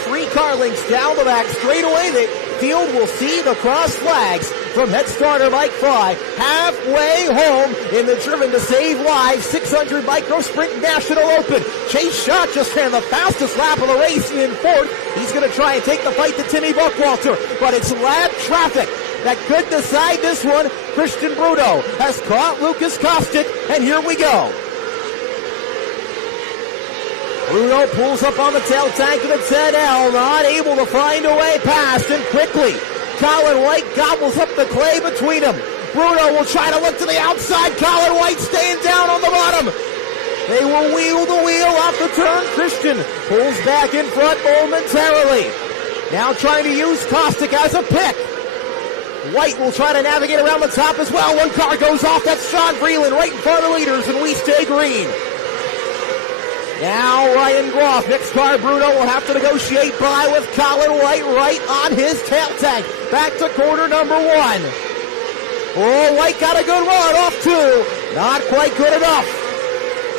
Three car links down the back straightaway. The field will see the cross flags from head starter Mike Fry halfway home in the Driven to Save Lives 600 Micro Sprint National Open. Chase Schott just ran the fastest lap of the race in fourth. He's going to try and take the fight to Timmy Buckwalter, but it's lap traffic that could decide this one. Christian Bruno has caught Lucas Kostic, and here we go. Bruno pulls up on the tail tank of the 10L, not able to find a way past, and quickly Colin White gobbles up the clay between them. Bruno will try to look to the outside. Colin White staying down on the bottom. They will wheel the wheel off the turn. Christian pulls back in front momentarily. Now trying to use Kostic as a pick. White will try to navigate around the top as well. One car goes off. That's Sean Freeland right in front of the leaders, and we stay green. Now Ryan Groff, next car Bruno will have to negotiate by with Colin White right on his tail tank. Back to corner number one. Oh, White got a good run off two. Not quite good enough.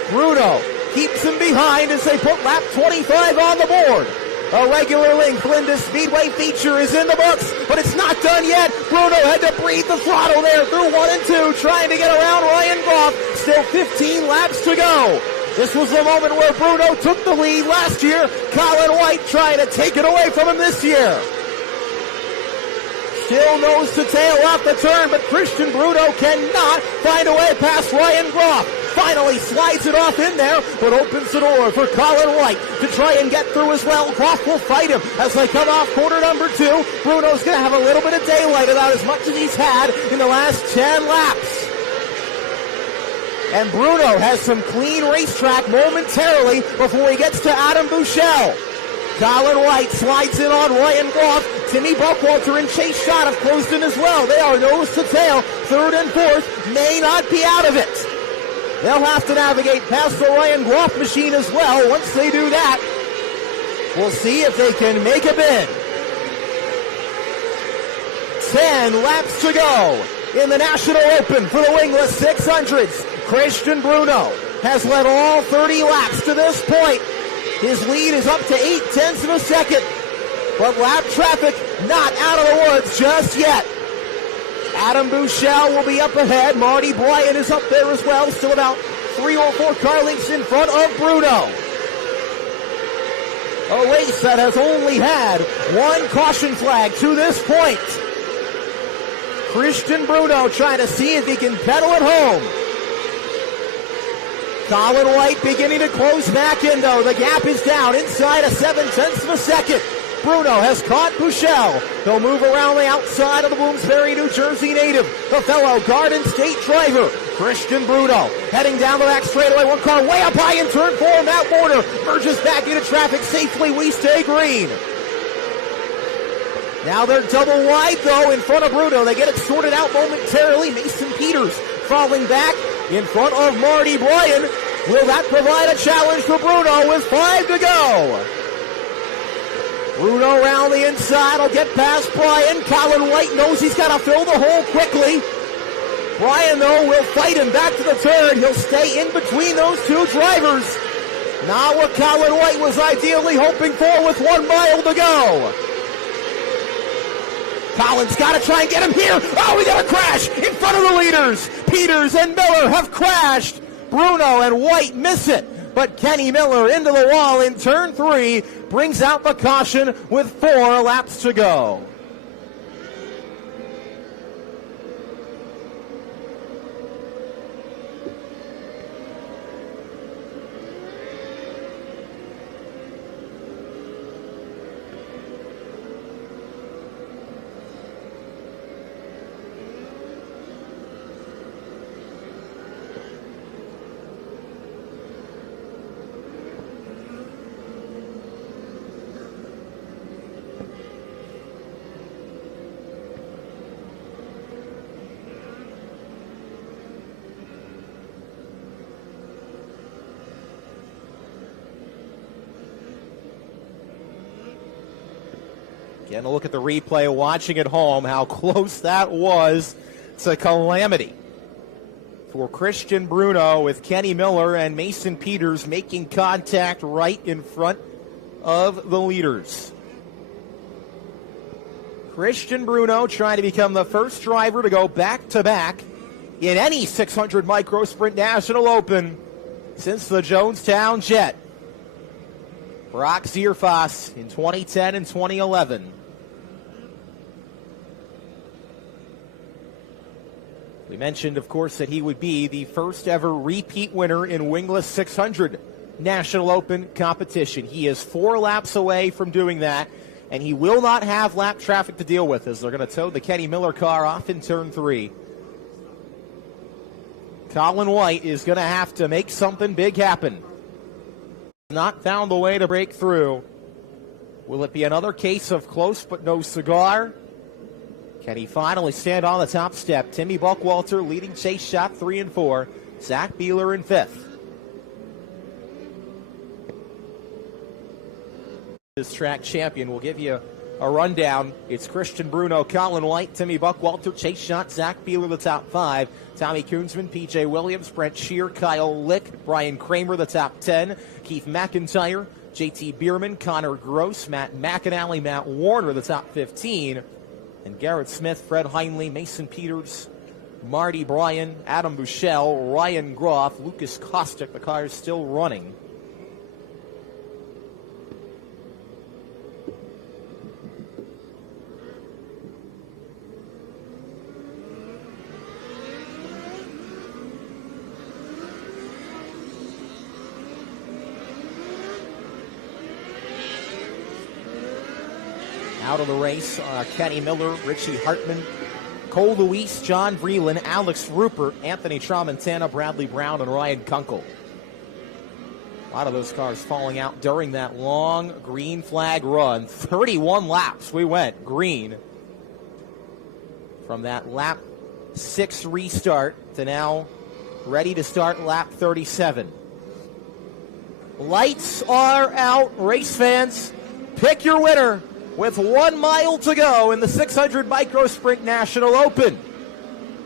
Bruno keeps him behind as they put lap 25 on the board. A regular length Linda Speedway feature is in the books, but it's not done yet. Bruno had to breathe the throttle there through 1 and 2, trying to get around Ryan Groff. Still 15 laps to go. This was the moment where Bruno took the lead last year. Colin White trying to take it away from him this year. Still nose to tail off the turn, but Christian Bruno cannot find a way past Ryan Groff. Finally slides it off in there, but opens the door for Colin White to try and get through as well. Groff will fight him as they come off corner number two. Bruno's going to have a little bit of daylight, about as much as he's had in the last 10 laps. And Bruno has some clean racetrack momentarily before he gets to Adam Buechele. Colin White slides in on Ryan Groff. Timmy Buckwalter and Chase Schott have closed in as well. They are nose to tail. Third and fourth may not be out of it. They'll have to navigate past the Ryan Groff machine as well. Once they do that, we'll see if they can make a bid. 10 laps to go in the National Open for the wingless 600s. Christian Bruno has led all 30 laps to this point. His lead is up to 0.8 of a second. But lap traffic not out of the woods just yet. Adam Buechele will be up ahead. Marty Bryan is up there as well. Still about 3 or 4 car lengths in front of Bruno. A race that has only had one caution flag to this point. Christian Bruno trying to see if he can pedal it home. Colin White beginning to close back in, though. The gap is down inside a 0.7 of a second. Bruno has caught Buechele. He'll move around the outside of the Bloomsbury, New Jersey native, the fellow Garden State driver, Christian Bruno. Heading down the back straightaway, one car way up high in turn 4. Matt Warner merges back into traffic safely. We stay green. Now they're double wide, though, in front of Bruno. They get it sorted out momentarily. Mason Peters falling back in front of Marty Bryan. Will that provide a challenge for Bruno with 5 to go? Bruno around the inside will get past Bryan. Colin White knows he's got to fill the hole quickly. Bryan, though, will fight him back to the turn. He'll stay in between those two drivers. Not what Colin White was ideally hoping for with 1 mile to go. Colin's got to try and get him here. Oh, we got a crash in front of the leaders. Peters and Miller have crashed. Bruno and White miss it, but Kenny Miller into the wall in turn 3 brings out the caution with 4 laps to go. Getting a look at the replay, watching at home, how close that was to calamity for Christian Bruno, with Kenny Miller and Mason Peters making contact right in front of the leaders. Christian Bruno trying to become the first driver to go back-to-back in any 600 micro sprint national open since the Jonestown Jet. Brock Zierfoss in 2010 and 2011. We mentioned, of course, that he would be the first ever repeat winner in wingless 600 National Open competition. He is 4 laps away from doing that, and he will not have lap traffic to deal with as they're going to tow the Kenny Miller car off in turn 3. Colin White is going to have to make something big happen. Not found the way to break through. Will it be another case of close but no cigar? Can he finally stand on the top step? Timmy Buckwalter leading chase shot 3 and 4. Zach Beeler in 5th. This track champion will give you a rundown. It's Christian Bruno, Colin White, Timmy Buckwalter, chase shot, Zach Beeler, the top 5. Tommy Kunzman, P.J. Williams, Brent Shear, Kyle Lick, Brian Kramer, the top 10. Keith McIntyre, J.T. Bierman, Connor Gross, Matt McAnally, Matt Warner, the top 15. And Garrett Smith, Fred Heinley, Mason Peters, Marty Bryan, Adam Bushell, Ryan Groff, Lucas Kostick. The car is still running. Out of the race, Kenny Miller, Richie Hartman, Cole Luis, John Vreeland, Alex Rupert, Anthony Tramontana, Bradley Brown, and Ryan Kunkel. A lot of those cars falling out during that long green flag run. 31 laps we went green. From that lap 6 restart to now ready to start lap 37. Lights are out, race fans. Pick your winner. With 1 mile to go in the 600 Micro Sprint National Open.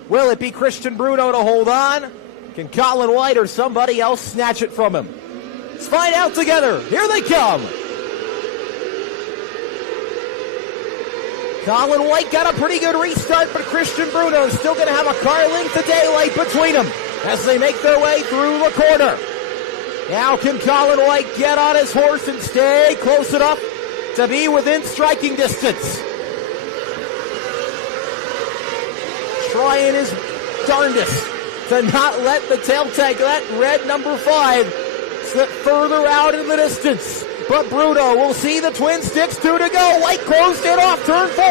Will it be Christian Bruno to hold on? Can Colin White or somebody else snatch it from him? Let's find out together. Here they come. Colin White got a pretty good restart, but Christian Bruno is still going to have a car length of daylight between them as they make their way through the corner. Now can Colin White get on his horse and stay close enough to be within striking distance? Trying his darndest to not let the tail tank, that red number 5, slip further out in the distance. But Bruno will see the twin sticks, 2 to go. White closed it off turn 4.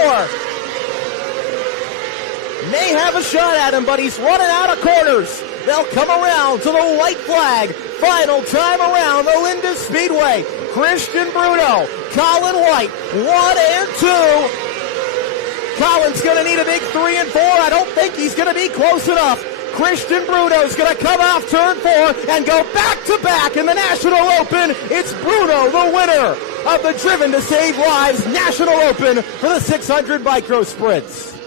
May have a shot at him, but he's running out of corners. They'll come around to the white flag. Final time around the Linda Speedway. Christian Bruno, Colin White, 1 and 2. Colin's going to need a big 3 and 4. I don't think he's going to be close enough. Christian Bruno's going to come off turn 4 and go back-to-back in the National Open. It's Bruno, the winner of the Driven to Save Lives National Open for the 600 Micro Sprints.